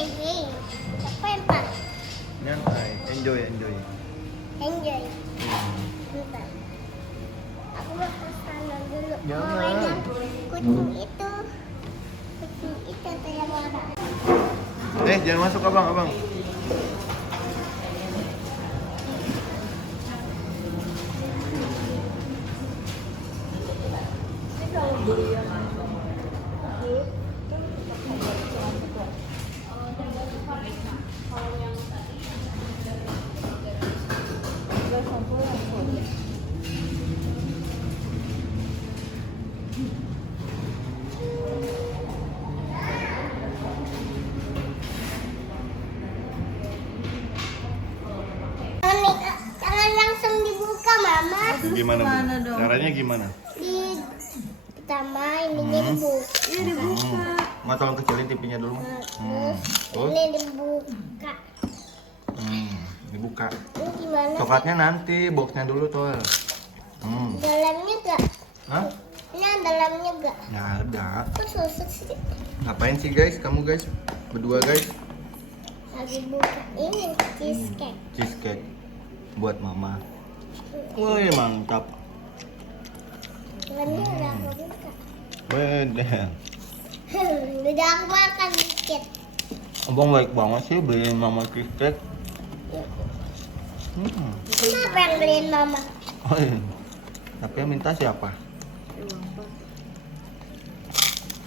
Hehehe. Apa yang pak? Nyantai, enjoy. Enjoy. Bentar. Aku mau ke sana dulu. Jangan. Mau pegang kucing itu. Kucing itu yang warna. Jangan masuk abang. Jangan langsung dibuka, Mama. Gimana, Bu? Gimana dong? Caranya gimana? Pertama ininya dibuka. Ini dibuka. Nggak, tolong kecilin TV-nya dulu. Terus? Ini dibuka. Dibuka. Ini gimana? Coklatnya nanti, boxnya dulu tuh. Dalamnya gak? Hah? Ini dalamnya gak? Nggak ada. Kok susah sih? Ngapain sih guys? Kamu guys? Berdua guys? Lagi buka ini cheesecake. Cheesecake buat mama. Wih, mantap. Dalamnya udah aku buka. Beda. Udah aku makan dikit. Abang baik banget sih beliin mama cheesecake. Kenapa yang beliin Mama? Oh, iya. Tapi yang minta siapa?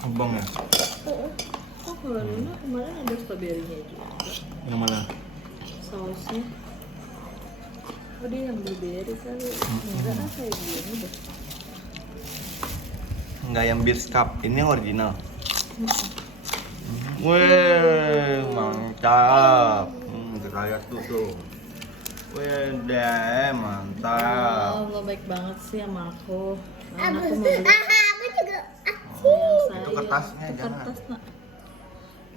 Abang ya? Kok kalau Nuna kemarin ada strawberry-nya juga? Yang mana? Sausnya. Oh dia yang blueberry kali. Enggak ah kayak gini deh. Enggak yang Beers Cup, ini yang original. Wih, mantap. Kita lihat tuh. Wih, deh, mantap. Oh, lo baik banget sih sama aku. Nah, Aku aku mau beli juga. Itu kertasnya, Itu jangan. kertas nak.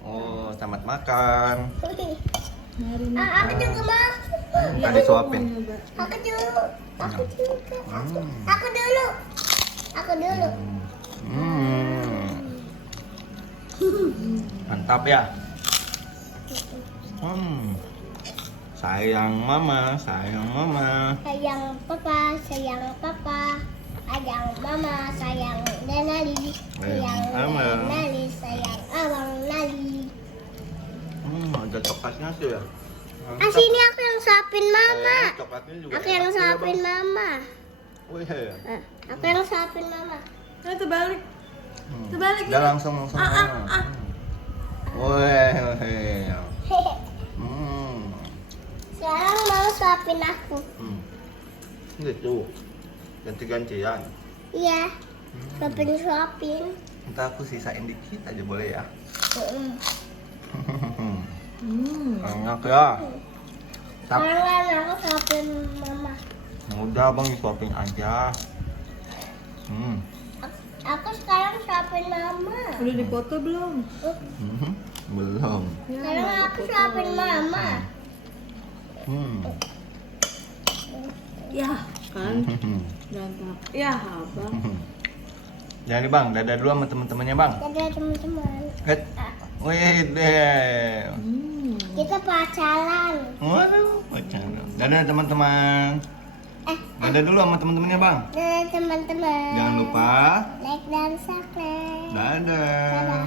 Oh, selamat makan. Mari nak. Aku juga mau. Tadi suapin. Mau nyoba. Aku dulu. Aku juga. Hmm. Aku dulu. Aku dulu. Mantap ya. Sayang mama. Sayang papa. Sayang mama. Sayang Denali. Sayang Abang. Denali. Sayang abang Nali. Ada coklatnya sih ya. Sini aku yang suapin Mama. Coklatnya juga. Aku yang suapin Mama. Wih. Aku yang suapin Mama. Terbalik. Terbalik. Udah langsung. Wih. Sekarang mau suapin aku. Gitu. Ganti-gantian. Iya. Suapin. Ntar aku sisain dikit aja boleh ya. Enak ya. Sekarang aku suapin Mama. Udah bang, disuapin aja. Aku sekarang suapin Mama. Udah dipoto belum? Belum. Sekarang aku suapin Mama. Ya kan. Gampang. Ya abang. Jangan nih bang, dadah dulu sama temen-temennya bang. Dadah teman-teman. Wih deh. Kita pacaran. Waduh, pacaran. Dadah teman-teman. Dadah dulu sama temen-temennya bang. Dadah teman-teman. Jangan lupa. Like dan subscribe. Dadah. Dadah.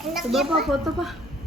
Enak Coba ya, apa Pak? foto pak?